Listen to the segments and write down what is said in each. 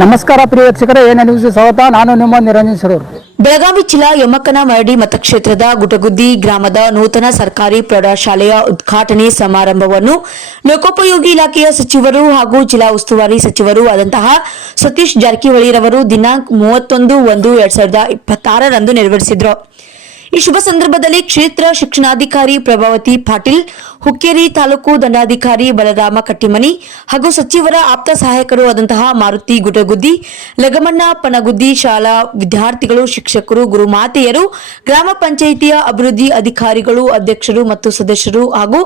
ನಮಸ್ಕಾರ ಪ್ರಿಯ ವೀಕ್ಷಕರೇ, ಏನೇ ನ್ಯೂಸ್ ಸ್ವಾಗತ? ನಾನು ನಿಮ್ಮ ನಿರಂಜನ್ ಸರೋರ್ ಬೆಳಗಾವಿ ಜಿಲ್ಲಾ ಯಮಕ್ಕನ ಮರಡಿ ಮತಕ್ಷೇತ್ರದ ಗುಟಗುದ್ದಿ ಗ್ರಾಮದ ನೂತನ ಸರ್ಕಾರಿ ಪ್ರೌಢಶಾಲೆಯ ಉದ್ಘಾಟನೆ ಸಮಾರಂಭವನ್ನು ಲೋಕೋಪಯೋಗಿ ಇಲಾಖೆಯ ಸಚಿವರು ಹಾಗೂ ಜಿಲ್ಲಾ ಉಸ್ತುವಾರಿ ಸಚಿವರು ಆದಂತಹ ಸತೀಶ್ ಜಾರಕಿಹೊಳಿರವರು ದಿನಾಂಕ ಮೂವತ್ತೊಂದು ಒಂದು ಎರಡ್ ಸಾವಿರದ ಇಪ್ಪತ್ತಾರರಂದು ನೆರವೇರಿಸಿದ್ರು. ಈ ಶುಭ ಸಂದರ್ಭದಲ್ಲಿ ಕ್ಷೇತ್ರ ಶಿಕ್ಷಣಾಧಿಕಾರಿ ಪ್ರಭಾವತಿ ಪಾಟೀಲ್, ಹುಕ್ಕೇರಿ ತಾಲೂಕು ದಂಡಾಧಿಕಾರಿ ಬಲರಾಮ ಕಟ್ಟಿಮನಿ ಹಾಗೂ ಸಚಿವರ ಆಪ್ತ ಸಹಾಯಕರು ಆದಂತಹ ಮಾರುತಿ ಗುಟಗುದ್ದಿ ಲಗಮಣ್ಣ ಪನಗುದ್ದಿ ಶಾಲಾ ವಿದ್ಯಾರ್ಥಿಗಳು, ಶಿಕ್ಷಕರು, ಗುರುಮಾತೆಯರು, ಗ್ರಾಮ ಪಂಚಾಯಿತಿಯ ಅಭಿವೃದ್ಧಿ ಅಧಿಕಾರಿಗಳು, ಅಧ್ಯಕ್ಷರು ಮತ್ತು ಸದಸ್ಯರು ಹಾಗೂ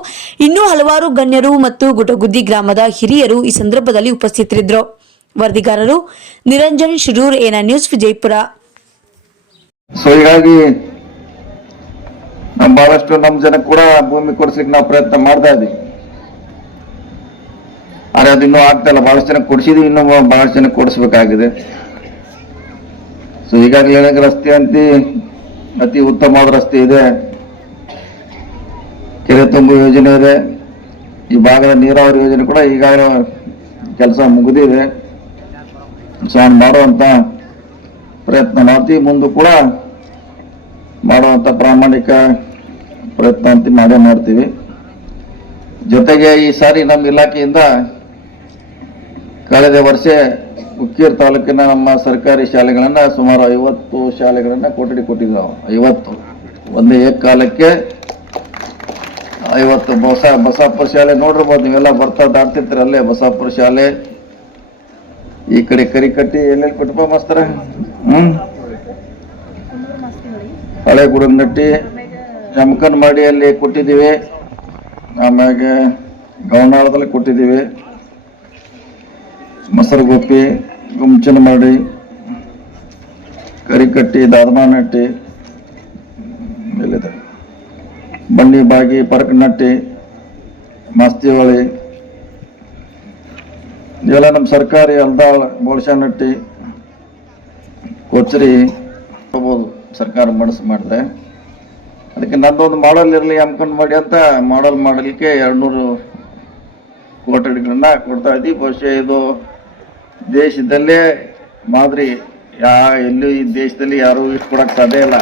ಇನ್ನೂ ಹಲವಾರು ಗಣ್ಯರು ಮತ್ತು ಗುಟಗುದ್ದಿ ಗ್ರಾಮದ ಹಿರಿಯರು ಈ ಸಂದರ್ಭದಲ್ಲಿ ಉಪಸ್ಥಿತರಿದ್ದರು. ವರದಿಗಾರರು ನಿರಂಜನ್ ಶಿರೂರ್ ಎನ ನ್ಯೂಸ್, ವಿಜಯಪುರ. ಸೊ ಹೀಗಾಗಿ ನಮ್ ಬಹಳಷ್ಟು ನಮ್ಮ ಜನ ಕೂಡ ಭೂಮಿ ಕೊಡ್ಸ್ಲಿಕ್ಕೆ ನಾವು ಪ್ರಯತ್ನ ಮಾಡ್ತಾ ಇದ್ದೀವಿ ಆದ್ರೆ ಅದು ಇನ್ನೂ ಆಗ್ತಾ ಇಲ್ಲ. ಬಹಳಷ್ಟು ಜನ ಕೊಡಿಸಿದ್ವಿ, ಇನ್ನೂ ಬಹಳಷ್ಟು ಜನ ಕೊಡಿಸ್ಬೇಕಾಗಿದೆ. ಸೊ ಈಗಾಗಲೇ ರಸ್ತೆ ಅಂತ? ಅತಿ ಉತ್ತಮವಾದ ರಸ್ತೆ ಇದೆ. ಕೆರೆ ತುಂಬು ಯೋಜನೆ ಇದೆ. ಈ ಭಾಗದ ನೀರಾವರಿ ಯೋಜನೆ ಕೂಡ ಈಗಾಗಲೇ ಕೆಲಸ ಮುಗಿದಿದೆ. ಸೊ ಮಾಡುವಂತ ಪ್ರಯತ್ನ ಮಾಡ್ತೀವಿ. ಮುಂದೆ ಕೂಡ ಮಾಡುವಂತ ಪ್ರಾಮಾಣಿಕ ಪ್ರಯತ್ನ ಅಂತ ಮಾಡೇ ಮಾಡ್ತೀವಿ. ಜೊತೆಗೆ ಈ ಸಾರಿ ನಮ್ಮ ಇಲಾಖೆಯಿಂದ ಕಳೆದ ವರ್ಷ ಉಕ್ಕೀರ್ ತಾಲೂಕಿನ ನಮ್ಮ ಸರ್ಕಾರಿ ಶಾಲೆಗಳನ್ನ ಸುಮಾರು ಐವತ್ತು ಶಾಲೆಗಳನ್ನ ಕೊಠಡಿ ಕೊಟ್ಟಿದ್ವಿ ನಾವು ಐವತ್ತು. ಒಂದೇ ಏಕಕಾಲಕ್ಕೆ ಐವತ್ತು ಬಸ, ಬಸಾಪುರ ಶಾಲೆ ನೋಡಿರ್ಬೋದು, ನೀವೆಲ್ಲ ಬರ್ತಾ ದಾಟ್ತಿರ್ತೀರ ಅಲ್ಲೇ ಬಸಾಪುರ ಶಾಲೆ. ಈ ಕಡೆ ಕರಿಕಟ್ಟಿ, ಎಲ್ಲೆಲ್ಲಿ ಕೊಟ್ಟಪ್ಪ ಮಾಸ್ತರ? ಹ್ಮ್? ಹಳೆ ಗುಡಂಗಟ್ಟಿ ಯಮಕನಮಾಡಿಯಲ್ಲಿ ಕೊಟ್ಟಿದ್ದೀವಿ. ಆಮ್ಯಾಗೆ ಗವನಾಳದಲ್ಲಿ ಕೊಟ್ಟಿದ್ದೀವಿ. ಮೊಸರುಗೊಪ್ಪಿ ಗುಂಚನಮಾಡಿ ಕರಿಕಟ್ಟಿ ದಾದಮಾನಟ್ಟಿ ಎಲ್ಲಿದೆ ಬನ್ನಿಬಾಗಿ ಪರಕನಟ್ಟಿ ಮಾಸ್ತಿಹೊಳಿ ಇವೆಲ್ಲ ನಮ್ಮ ಸರ್ಕಾರಿ ಅಲ್ದಾಳ್ ಬೋಳ್ಶಾನಟ್ಟಿ ಕೊಚ್ಚರಿ. ಹೋಗ್ಬೋದು, ಸರ್ಕಾರ ಮನಸ್ಸು ಮಾಡಿದ್ರೆ ಅದಕ್ಕೆ ನಂದೊಂದು ಮಾಡಲ್ ಇರಲಿ ಅಂದ್ಕೊಂಡು ಮಾಡಿ ಅಂತ ಮಾಡಲ್ ಮಾಡಲಿಕ್ಕೆ ಎರಡ್ನೂರು ಕೊಠಡಿಗಳನ್ನ ಕೊಡ್ತಾ ಇದ್ದೀವಿ ಬಹುಶಃ ಇದು ದೇಶದಲ್ಲೇ ಮಾದರಿ. ಯಾ, ಎಲ್ಲೂ ಈ ದೇಶದಲ್ಲಿ ಯಾರೂ ಇಷ್ಟು ಕೊಡಕ್ಕೆ ಸಾಧ್ಯ ಇಲ್ಲ.